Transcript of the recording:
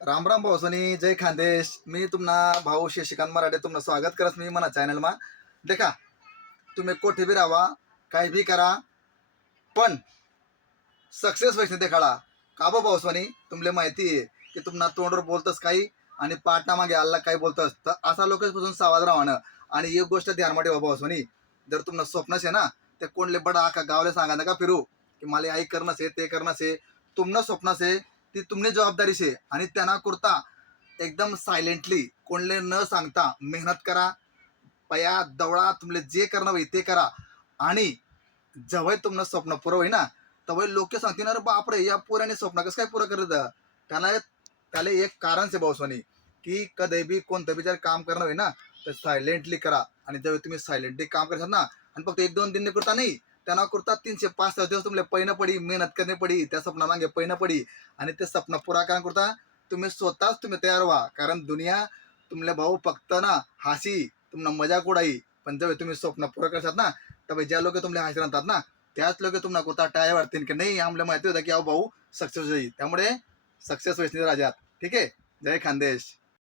राम राम भाऊसनी जय खानदेश. मी तुम्हाला भाऊ शशिकांत मराठे तुमनं स्वागत करत मी मना चॅनल मा. देखा, तुम्ही कोठे बी राहा, काही बी करा, पण सक्सेस व्हायचं देखाडा. का बा भाऊसनी तुमले माहिती आहे की तुम्हाला तोंडवर बोलतस काही आणि पाठना मागे आल्ला काही बोलतस, तर असा लोकांपासून सावध राहणं. आणि एक गोष्ट ध्यान ठेवा भाऊसनी, जर तुम्हाला स्वप्नच आहे ना, ते कोणले बडा आखा गावले सांगा नका फिरू की मला आई करणंच आहे ते करणंच आहे. तुमनं स्वप्नच आहे, ती तुमने जबाबदारी शे. आणि त्यांना करता एकदम सायलेंटली कोणले न सांगता मेहनत करा, पया दवळा, तुमले जे करणं होई ते करा. आणि जेव्हा तुमनं स्वप्न पुरं होई ना, तेव्हा लोक सांगतील अरे बापरे या पोराने स्वप्न कसं काय पुरं करत. त्याला त्याला एक कारण से भाऊस्वानी, की कधी बी कोणतं बी जर काम करणं होई ना, तर सायलेंटली करा. आणि जेव्हा तुम्ही सायलेंटली काम करतात ना, आणि फक्त एक दोन दिन करता नाही, त्यांना करता 305 दिवस तुमले पैन पडी, मेहनत करणे पडी, त्या स्वप्ना मागे पैन पडी. आणि ते स्वप्न पुरा करा करता तुम्ही स्वतःच तुम्ही तयार व्हा. कारण दुनिया तुमले भाऊ फक्त ना हासी, तुम्हाला मजाक उडाई. पण जेव्हा तुम्ही स्वप्न पुरं करतात ना, तेव्हा ज्या लोक तुमले हासी राहतात ना, त्याच लोक तुम्हाला कोणता टाळ्या वाढतील की नाही आम्हाला माहिती होतं की अहो भाऊ सक्सेस होईल. त्यामुळे सक्सेस व्हायचं राजात. ठीक आहे. जय खानदेश.